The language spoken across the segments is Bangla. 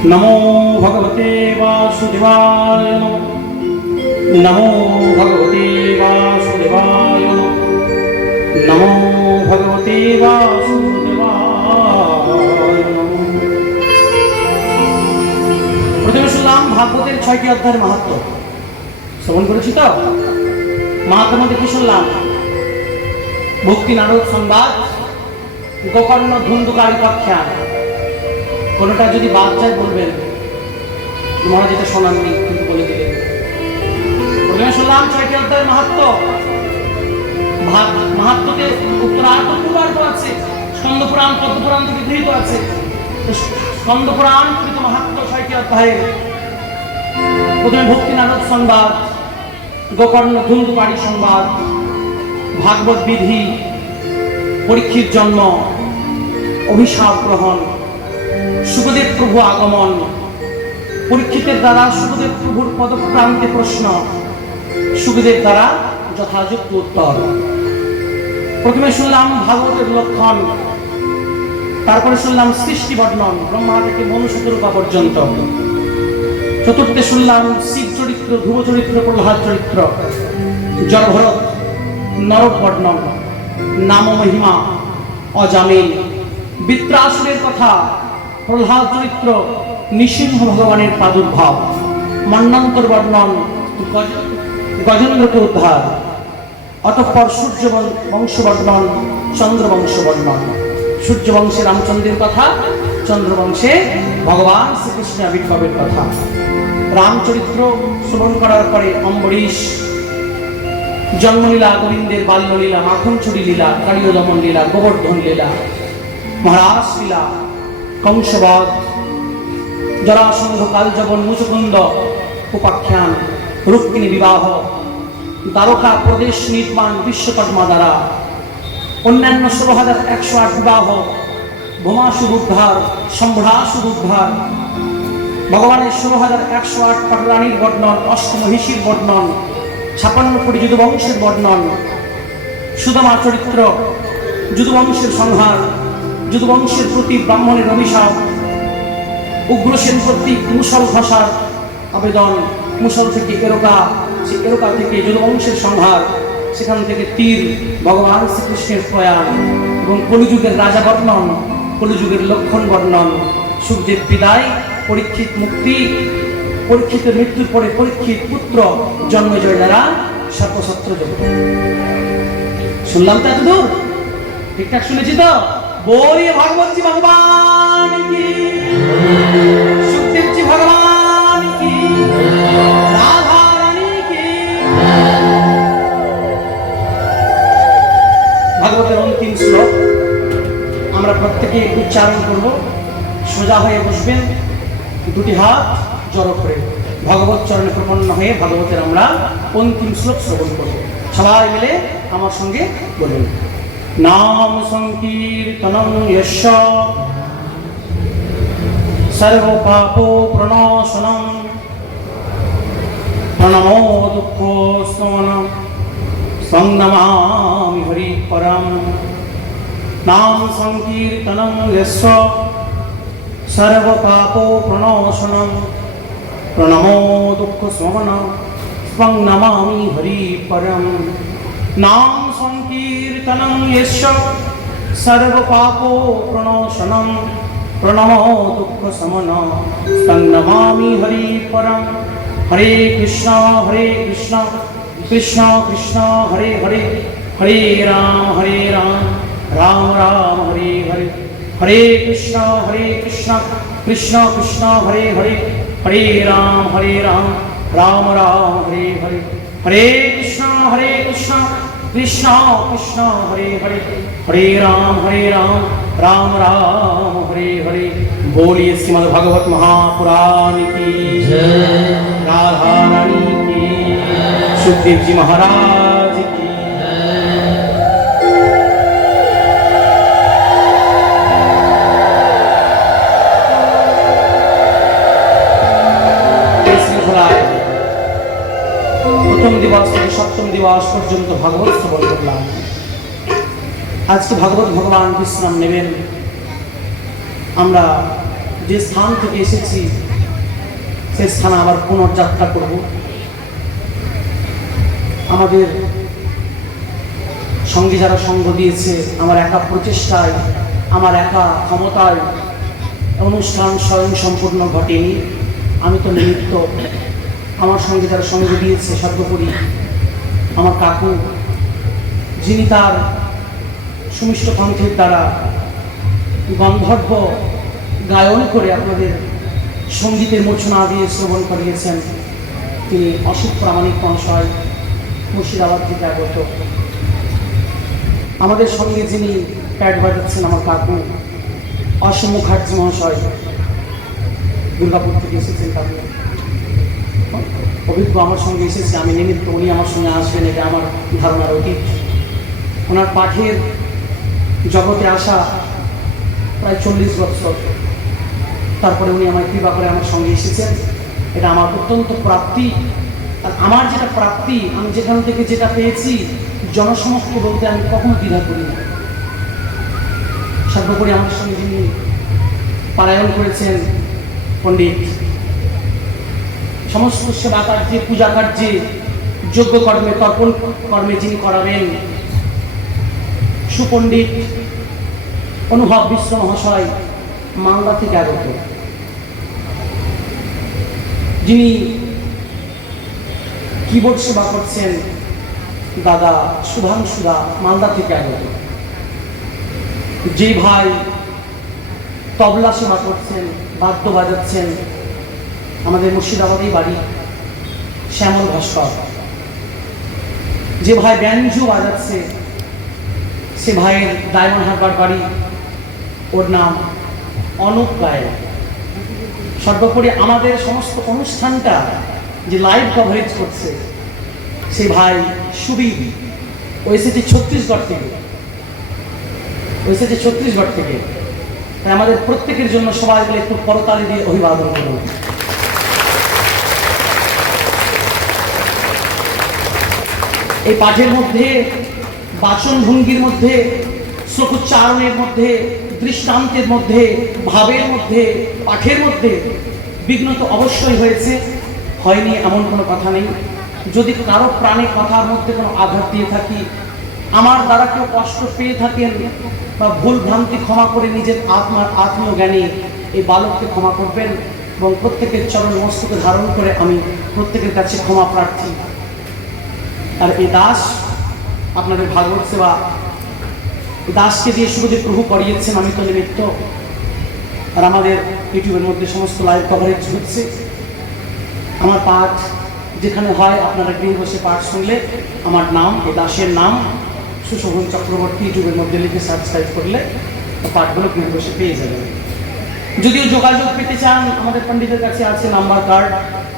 नमो भगवते वासुदेवाय नमो भगवते वासुदेवाय नमो भगवते वासुदेवाय। প্রথমে শুনলাম ভাগবতের 6টি অধ্যায়ের মাহাত্ম্য, শ্রবণ করেছি তো। মাহাত্ম্যের মধ্যে কি শুনলাম? ভক্তি নারদ সংবাদ, গোকর্ণ ধুন্ধুকারী কক্ষা। কোনটা যদি বাদ যায় বলবেন, মহারাজ যেটা শোনাননি কিন্তু বলে দিলেন। প্রথমে শুনলাম 6টি অধ্যায়ের মাহাত্ম্য। মাহাত্ম্যকে উত্তরার্ধ পূর্বার্ধ আছে, স্কন্দ পুরাণ পদ্ম পুরাণ থেকে গৃহীত আছে। স্কন্দ পুরাণ কৃত মাহাত্ম্য 6টি অধ্যায়ে। প্রথমে ভক্তি নারদ সংবাদ, গোকর্ণ ধুন্ধুকারী সংবাদ, ভাগবত বিধি, পরীক্ষিত জন্ম, অভিশাপ গ্রহণ, সুখদেব প্রভু আগমন, পরীক্ষিতের দ্বারা সুখদেব প্রভুর পদপ্রান্তে প্রশ্ন, সুখদেব দ্বারা যথাযথ উত্তর। প্রথমে শুনলাম ভাগবতের লক্ষণ, তারপরে শুনলাম সৃষ্টি বর্ণন ব্রহ্মা থেকে মনুষ্যরূপা পর্যন্ত। চতুর্থে শুনলাম শিব চরিত্র, ধ্রুব চরিত্র, প্রহ্লাদ চরিত্র, জড়ভরত নরক বর্ণন, নাম মহিমা অজামিল, বৃত্রাসুরের কথা, প্রহ্লাদ চরিত্র, নৃসিংহ ভগবানের প্রাদুর্ভাব, মন্বন্তর বর্ণন, গজেন্দ্রকে উদ্ধার। অতঃপর সূর্য বংশ বর্ণন, চন্দ্রবংশ বর্ণন। সূর্যবংশে রামচন্দ্রের কথা, চন্দ্রবংশে ভগবান শ্রীকৃষ্ণের আবির্ভাবের কথা। রামচরিত্র শ্রবণ করার পরে অম্বরীশ জন্মলীলা, গোবিন্দের বাল্যলীলা, মাখন চুরি লীলা, কালীয় দমন লীলা, গোবর্ধন লীলা, মহারাজ লীলা, কংসবধ, জরাসন্ধ, কালজবন, মুচকুন্দ উপাখ্যান, রুক্মিণী বিবাহ, দ্বারকা প্রদেশ নির্মাণ বিশ্বকর্মা দ্বারা, অন্যান্য 16,108 বিবাহ, ভৌমাসুর উদ্ধার, সম্ভ্রাসুর উদ্ধার, ভগবানের 16,108 পাটরানীর বর্ণন, অষ্টমহিষীর বর্ণন, 56 কোটি যদুবংশের বর্ণন, সুদামা চরিত্র, যদুবংশের সংহার, যদুবংশের প্রতি ব্রাহ্মণের অভিশাপ, উগ্রসেন প্রতীক মুসল ভাষার আবেদন, মুসল থেকে এরকা, সে এরকা থেকে যদুবংশের সংহার, সেখান থেকে তীর ভগবান শ্রীকৃষ্ণের প্রয়াণ এবং কলিযুগের রাজা বর্ণন, কলিযুগের লক্ষণ বর্ণন, সুখদেব বিদায়, পরীক্ষিত মুক্তি, পরীক্ষিতের মৃত্যুর পরে পরীক্ষিত পুত্র জন্মজয় দ্বারা সর্বছত্র জগৎ। শুনলাম তো এতদূর? ঠিকঠাক শুনেছি তো? बोलिए भागवत जी भगवान की, सुखदेव जी भगवान की, राधा रानी की। भागवतेर अंतिम श्लोक আমরা প্রত্যেকে উচ্চারণ করব। সোজা হয়ে বসবেন, দুটি হাত জড়ো করে ভগবত চরণে প্রপন্ন হয়ে ভাগবতের আমরা অন্তিম শ্লোক শ্রবণ করব। সবাই মিলে আমার সঙ্গে বলুন। नाम संकीर्तनं यस्य सर्वपापो प्रणाशनं प्रणमो दुःखोऽस्मनं स्वं नमामि हरिपरं। नाम संकीर्तनं यस्य सर्वपापो प्रणाशनं प्रणमो दुःखोऽस्मनं स्वं नमामि हरिपरं। नाम संकीर्तनं यस्य सर्वपापो प्रणशनं प्रणमो दुःखशमनं तं नमामि हरिपरं। हरे कृष्ण कृष्ण कृष्ण हरे हरे, हरे राम राम राम हरे हरे। हरे कृष्ण कृष्ण कृष्ण हरे हरे, हरे राम राम राम हरे हरे। हरे कृष्ण कृष्ण कृष्ण हरे हरे, हरे राम राम राम हरे हरे। बोलिए श्रीमद् भागवत महापुराण की जय, राधा रानी की, सुखदेव जी महाराज की প্রথম দিবস থেকে সপ্তম দিবস পর্যন্ত ভাগবত শ্রবণ করলাম। আজকে ভাগবত ভগবান বিশ্রাম নেবেন। আমরা যে স্থান থেকে এসেছি সে স্থানে আবার পুনর্যাত্রা করব। আমাদের সঙ্গে যারা সঙ্গ দিয়েছে, আমার একা প্রচেষ্টায়, আমার একা ক্ষমতায় অনুষ্ঠান স্বয়ং সম্পূর্ণ ঘটেনি, আমি তো নিমিত্ত। আমার সঙ্গে যারা সঙ্গ দিয়েছে সর্বোপরি আমার কাকু, যিনি তার সুমিষ্ট কণ্ঠের দ্বারা গন্ধর্ব গায়ন করে আপনাদের সঙ্গীতের মোচনা দিয়ে শ্রবণ করিয়েছেন, তিনি অসিত প্রামাণিক মহাশয়, মুর্শিদাবাদ থেকে আগত। আমাদের সঙ্গে যিনি প্যাড বাজাচ্ছেন আমার কাকু অসম মুখার্জি মহাশয়, দুর্গাপুর থেকে এসেছেন। কাকু অভিজ্ঞ আমার সঙ্গে এসেছে, আমি নিমিত্ত, উনি আমার সঙ্গে আসবেন এটা আমার ধারণার অতীত। ওনার পাঠের জগতে আসা প্রায় 40 বছর, তারপরে উনি আমার কৃপা করে আমার সঙ্গে এসেছেন। এটা আমার অত্যন্ত প্রাপ্তি। আর আমার যেটা প্রাপ্তি, আমি যেখান থেকে যেটা পেয়েছি জনসমক্ষে বলতে আমি কখনো দ্বিধা করি না। সর্বোপরি আমার সঙ্গে যিনি পারায়ণ করেছেন পণ্ডিত, সমস্ত সেবা কার্যে, পূজা কার্যে, যজ্ঞ কর্মে, তর্পণ কর্মে যিনি করাবেন, সুপণ্ডিত অনুভব বিশ্ব মহাশয়, মালদা থেকে আগত, যিনি কিবোর্ড সেবা করছেন দাদা সুধাংশুদা, মালদা থেকে আগত, যে ভাই তবলা সেবা করছেন, বাদ্য বাজাচ্ছেন, আমাদের মুর্শিদাবাদেই বাড়ি, শ্যামল ভাস্কর, যে ভাই ব্যাঞ্জো বাজাচ্ছে সে ভাইয়ের ডায়মন্ড হারবার বাড়ি, ওর নাম অনুপ গায়েন। সর্বোপরি আমাদের সমস্ত অনুষ্ঠানটা যে লাইভ কভারেজ করছে সে ভাই সুবীর, ও এসেছে ছত্তিশগড় থেকে। তাই আমাদের প্রত্যেকের জন্য সবাই মিলে একটু করতালি দিয়ে অভিবাদন করুন। এই পাঠের মধ্যে, বাচন ভঙ্গির মধ্যে, শ্লোকোচ্চারণের মধ্যে, দৃষ্টান্তের মধ্যে, ভাবের মধ্যে, পাঠের মধ্যে বিঘ্ন তো অবশ্যই হয়েছে, হয়নি এমন কোনো কথা নেই। যদি কারো প্রাণে কথার মধ্যে কোনো আঘাত দিয়ে থাকি, আমার দ্বারা কেউ কষ্ট পেয়ে থাকেন বা ভুল ভ্রান্তি ক্ষমা করে নিজের আত্মজ্ঞানী এই বালককে ক্ষমা করবেন, এবং প্রত্যেকের চরণ মস্তকে ধারণ করে আমি প্রত্যেকের কাছে ক্ষমা প্রার্থী। আর এই দাস আপনাদের ভাগবত সেবা, দাসকে দিয়ে শুরুতে প্রভু করিয়েছেন, আমি তো নিমিত্ত। আর আমাদের ইউটিউবের মধ্যে সমস্ত লাইভ কভারেজ হচ্ছে। আমার পাঠ যেখানে হয় আপনারা গৃহে বসে পাঠ শুনলে আমার নাম, এই দাসের নাম সুশোভন চক্রবর্তী ইউটিউবের মধ্যে লিখে সাবস্ক্রাইব করলে পাঠগুলো গৃহে বসে পেয়ে যাবেন। যদিও যোগাযোগ পেতে চান, আমাদের পণ্ডিতের কাছে আছে নাম্বার কার্ড,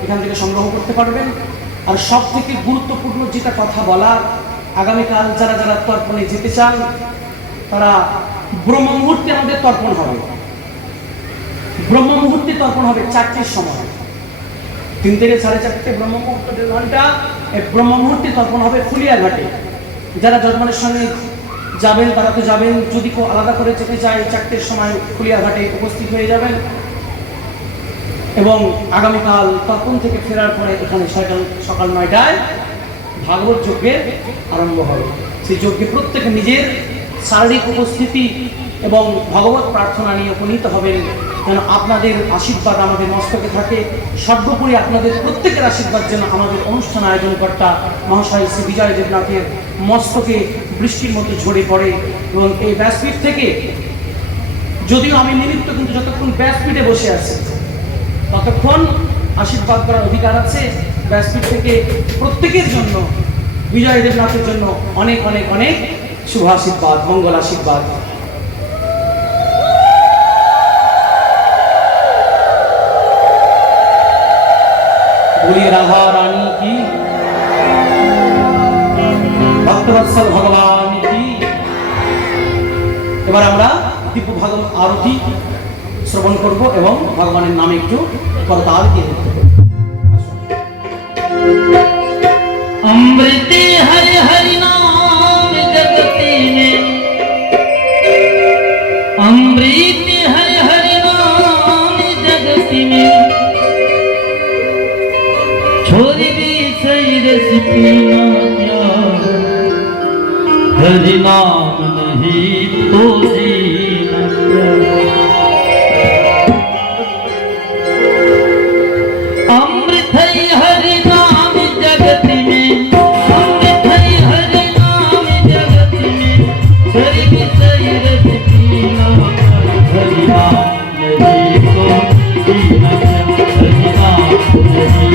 এখান থেকে সংগ্রহ করতে পারবেন। আর সব থেকে গুরুত্বপূর্ণ যেটা কথা বলা, আগামীকাল যারা যারা তর্পণে যেতে চান তারা ব্রহ্ম মুহূর্তে আমাদের তর্পণ হবে। ব্রহ্ম মুহূর্তে তর্পণ হবে 4টের সময়, 3 থেকে 4:30 ব্রহ্ম মুহূর্ত, 1.5 ঘন্টা। এই ব্রহ্ম মুহূর্তে তর্পণ হবে ফুলিয়াঘাটে। যারা যজমানের সঙ্গে যাবেন তারা তো যাবেন, যদি কেউ আলাদা করে যেতে চায় 4টের সময় ফুলিয়াঘাটে উপস্থিত হয়ে যাবেন। এবং আগামীকাল তর্পণ থেকে ফেরার পরে এখানে সকাল 9টায় ভাগবত যজ্ঞের আরম্ভ হবে। সেই যজ্ঞে প্রত্যেকে নিজের শারীরিক উপস্থিতি এবং ভগবত প্রার্থনা নিয়ে উপনীত হবেন, যেন আপনাদের আশীর্বাদ আমাদের মস্তকে থাকে। সর্বোপরি আপনাদের প্রত্যেকের আশীর্বাদ যেন আমাদের অনুষ্ঠান আয়োজনকর্তা মহাশয় শ্রী বিজয় দেবনাথের মস্তকে বৃষ্টির মতো ঝরে পড়ে। এবং এই ব্যাসপীঠ থেকে, যদিও আমি নিমিত্ত, কিন্তু যতক্ষণ ব্যাসপীঠে বসে আছে ততক্ষণ আশীর্বাদ করার অধিকার আছে। ব্যাসপীঠ থেকে প্রত্যেকের জন্য, বিজয় দেবনাথের জন্য অনেক অনেক অনেক শুভ আশীর্বাদ, মঙ্গল আশীর্বাদ। বলি রাধা রানী কি, ভক্তবৎসল ভগবান কি। এবার আমরা দিব্য ভাগবত আরতি শ্রবণ করব এবং ভগবানের নামে একটু করতাল দিয়ে করব। अमृत हरि हरि नाम जगते में, अमृत हरि हरि नाम थोड़ी भी सही रेसिपी ना क्या हरि नाम नहीं तो जीना क्या अमृत है हरि नाम जगत में अमृत है हरि नाम जगत में हरि भी सही रेसिपी ना हरि नाम नहीं तो जीना क्या हरि नाम नहीं तो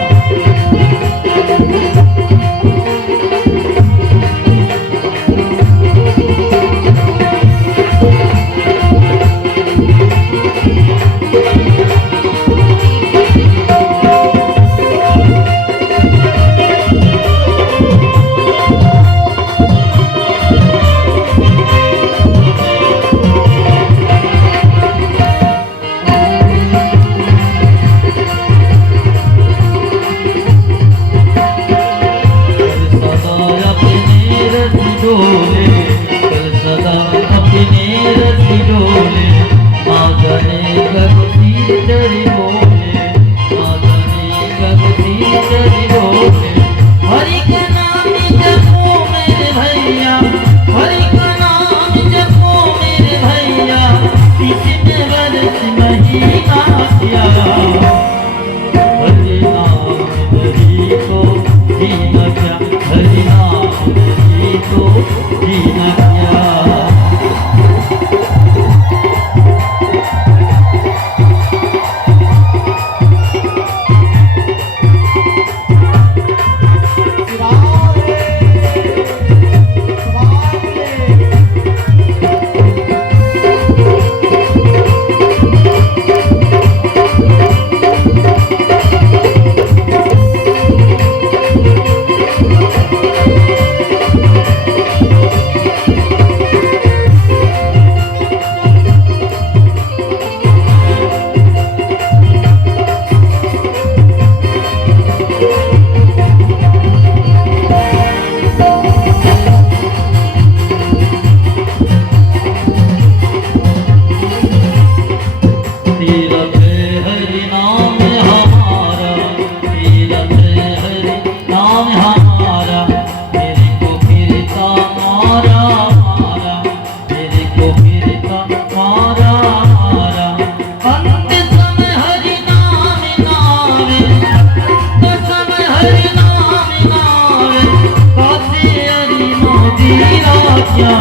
जीना क्या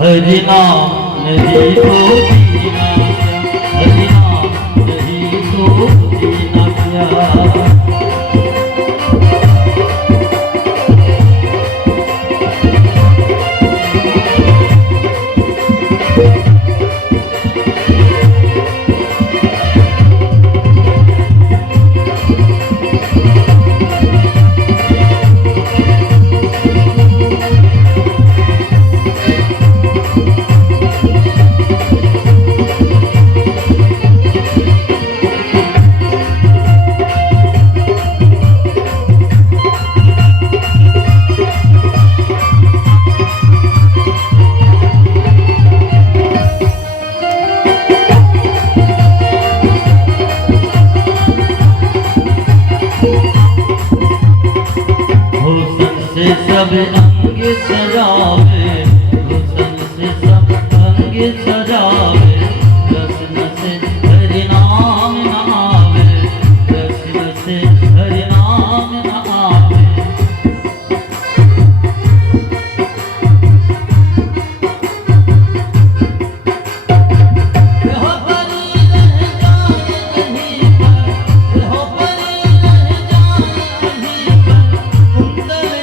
हरि नाम नहीं तो जीना क्या हरि नाम नहीं तो जीना क्या सब अंग सजावे हुस्न से सब अंग सजावे रस्म से हरि नाम न आवे रस्म से हरि नाम न आवे रहो परी रह जाए कहीं पर रहो परी रह जाए कहीं पर कुंदल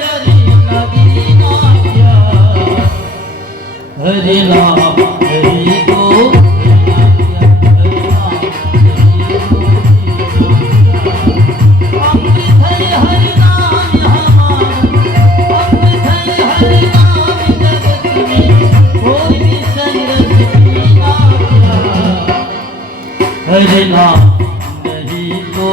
हरि नाम हरि को अमृत है हरि नाम हमारा अमृत है हरि नाम जगत में कोई भी संगत पीना क्या हरि नाम नहीं तो